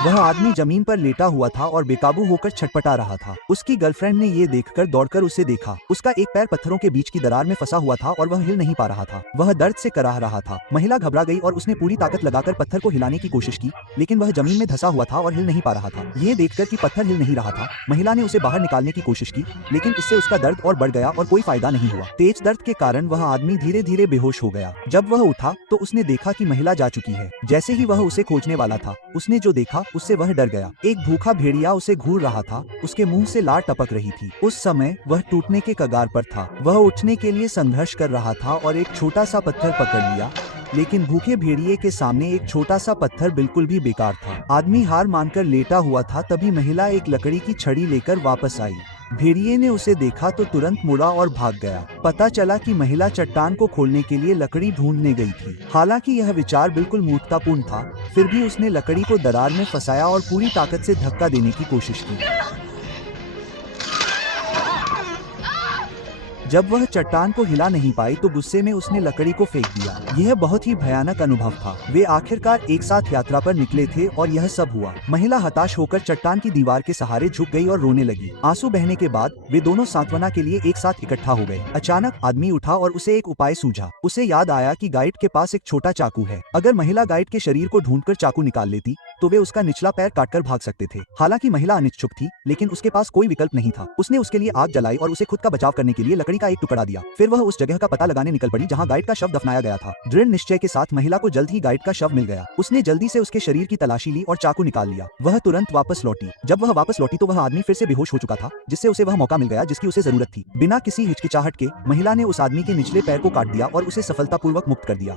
वह आदमी जमीन पर लेटा हुआ था और बेकाबू होकर छटपटा रहा था। उसकी गर्लफ्रेंड ने ये देखकर दौड़कर उसे देखा। उसका एक पैर पत्थरों के बीच की दरार में फंसा हुआ था और वह हिल नहीं पा रहा था। वह दर्द से कराह रहा था। महिला घबरा गई और उसने पूरी ताकत लगाकर पत्थर को हिलाने की कोशिश की, लेकिन वह जमीन में धंसा हुआ था और हिल नहीं पा रहा था। ये देखकर कि पत्थर हिल नहीं रहा था, महिला ने उसे बाहर निकालने की कोशिश की, लेकिन इससे उसका दर्द और बढ़ गया और कोई फायदा नहीं हुआ। तेज दर्द के कारण वह आदमी धीरे धीरे बेहोश हो गया। जब वह उठा तो उसने देखा कि महिला जा चुकी है। जैसे ही वह उसे खोजने वाला था, उसने जो देखा उससे वह डर गया। एक भूखा भेड़िया उसे घूर रहा था, उसके मुंह से लार टपक रही थी। उस समय वह टूटने के कगार पर था। वह उठने के लिए संघर्ष कर रहा था और एक छोटा सा पत्थर पकड़ लिया, लेकिन भूखे भेड़िए के सामने एक छोटा सा पत्थर बिल्कुल भी बेकार था। आदमी हार मानकर लेटा हुआ था, तभी महिला एक लकड़ी की छड़ी लेकर वापस आई। भेड़िए ने उसे देखा तो तुरंत मुड़ा और भाग गया। पता चला कि महिला चट्टान को खोलने के लिए लकड़ी ढूंढने गई थी। हालांकि यह विचार बिल्कुल मूर्खतापूर्ण था, फिर भी उसने लकड़ी को दरार में फंसाया और पूरी ताकत से धक्का देने की कोशिश की। जब वह चट्टान को हिला नहीं पाई तो गुस्से में उसने लकड़ी को फेंक दिया। यह बहुत ही भयानक अनुभव था। वे आखिरकार एक साथ यात्रा पर निकले थे और यह सब हुआ। महिला हताश होकर चट्टान की दीवार के सहारे झुक गई और रोने लगी। आंसू बहने के बाद वे दोनों सांत्वना के लिए एक साथ इकट्ठा हो गए। अचानक आदमी उठा और उसे एक उपाय सूझा। उसे याद आया कि गाइड के पास एक छोटा चाकू है। अगर महिला गाइड के शरीर को ढूंढकर चाकू निकाल लेती तो वे उसका निचला पैर काटकर भाग सकते थे। हालांकि महिला अनिच्छुक थी, लेकिन उसके पास कोई विकल्प नहीं था। उसने उसके लिए आग जलाई और उसे खुद का बचाव करने के लिए लकड़ी का एक टुकड़ा दिया। फिर वह उस जगह का पता लगाने निकल पड़ी जहां गाइड का शव दफनाया गया था। दृढ़ निश्चय के साथ महिला को जल्द ही गाइड का शव मिल गया। उसने जल्दी से उसके शरीर की तलाशी ली और चाकू निकाल लिया। वह तुरंत वापस लौटी। जब वह वापस लौटी तो वह आदमी फिर से बेहोश हो चुका था, जिससे उसे वह मौका मिल गया जिसकी उसे जरूरत थी। बिना किसी हिचकिचाहट के महिला ने उस आदमी के निचले पैर को काट दिया और उसे सफलतापूर्वक मुक्त कर दिया।